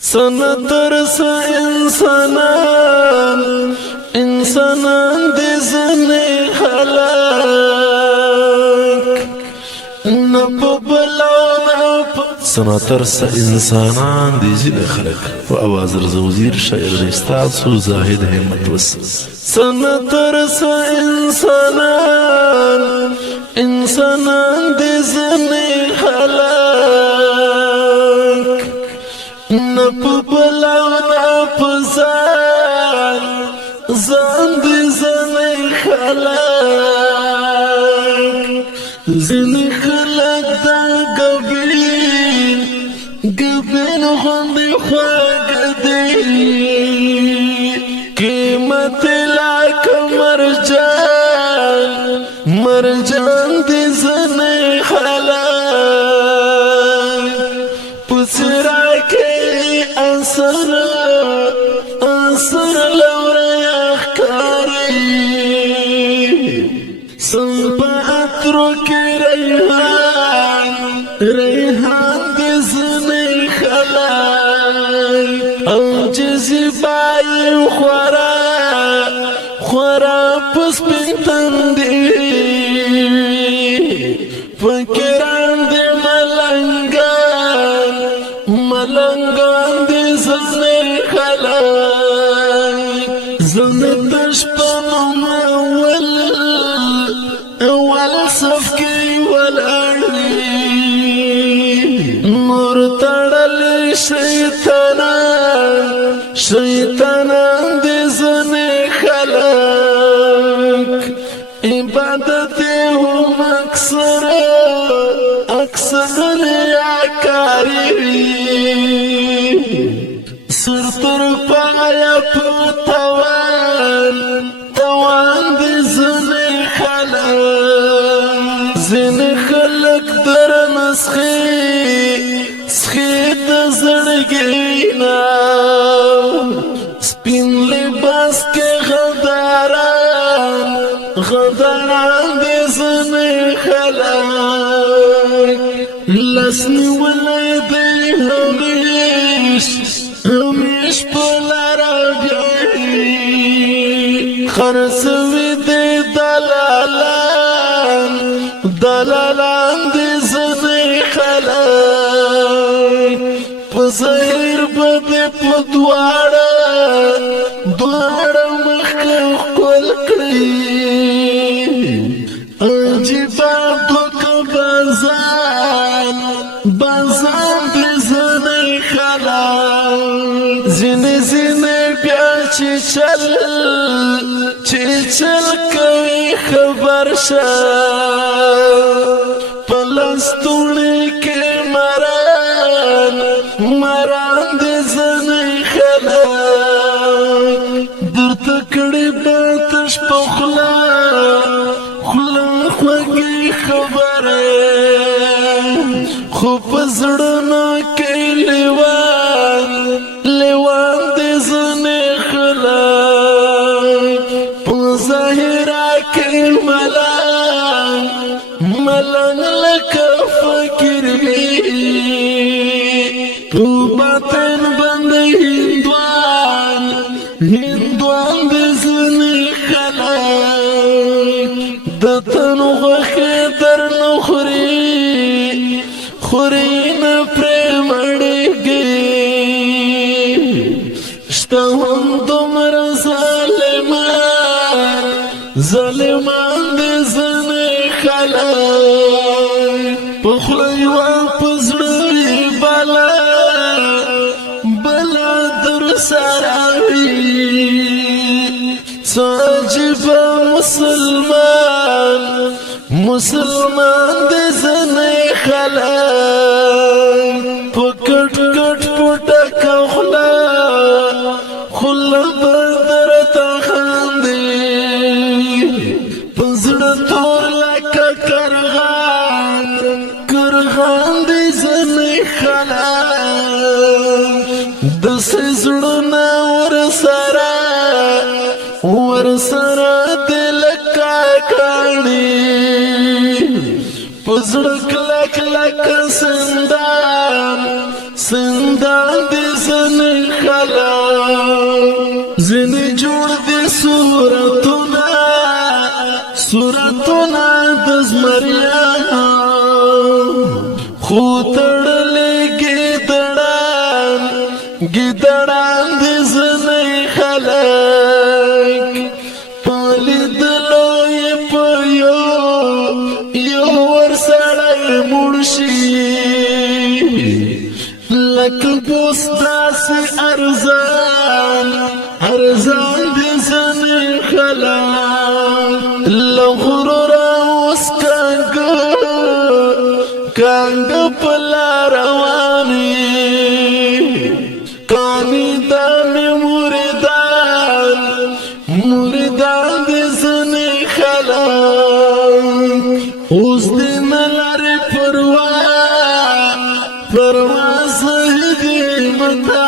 سنترس انسانان دي زني خلاك نببلاو سنترس انسانان دي زني خلاك وآواز رزوزير شاعر رستاسو زاهد همت وس سنترس انسانان دي زني خلاك نپبلاو نپزان زان دی زنی خلاک زنی خلاک دا گبین خوندی خواگ دی قیمت لاک مرجان دی زنی خلاک پسرا أنصر لورا أخكاري صنبا أترك ريحان دزني خلاي أوجزي باي خورا پس بنتن دي فكران دي ملنگان دي زنی خلاي زنتش پنم اول صفكي والأرضي نور تڑل شیطانان دي زنی خلاك عبادتي هم اکثر ریاکاری سرطر پایا توان دی زنی خلاک زنی خلق در سخی دزرگینا سپین لباس کے غداران دی زنی خلاک لسنی ولی دی همیش پلارا بیایی خرسوی دی دلالان دی زنی خلاک پزهیر بدی پدوارا مخکخ کل کری عجیبا دوک بازان دی زنی خلاک زنی بیا چی چل کوي خبر شا پلستونی کې مران دی زنی خلاک در تکڑی باتش پخلا خوگی خبره خوب زڑنا کی لیوان دی زنی خلاک پا ظاہرہ کی ملنگ لکا فکر بھی تو باطن بند ہندوان دی زنی خلاک دتن غخی در خوری نپری مڑگی شتاهم دمر ظالمان دی زنی خلاک پخلی واپزڑی بلا در سراوی ساجب مسلمان دی زنی خلاک پکٹ پٹک خلا بدر تخاندی پزڑ تور لکا کرغان دی زنی خلاک دسی زڑنا ورسرا دلکا کانی پزڑ کلک سندان دی زنی خلق زنی جوړ دی صورتنا دزمریان خو تړلې ګیدړان دی زنی خلق پلیدلو یې په یو ورسړی مړ شي لکه بوس داسې ارزان دي زنې خلک له غروره اوس کانګه په لار روان یې کاني د مې مریدان دي زنې خلک اوس دې نه لرې پروا زهدي متا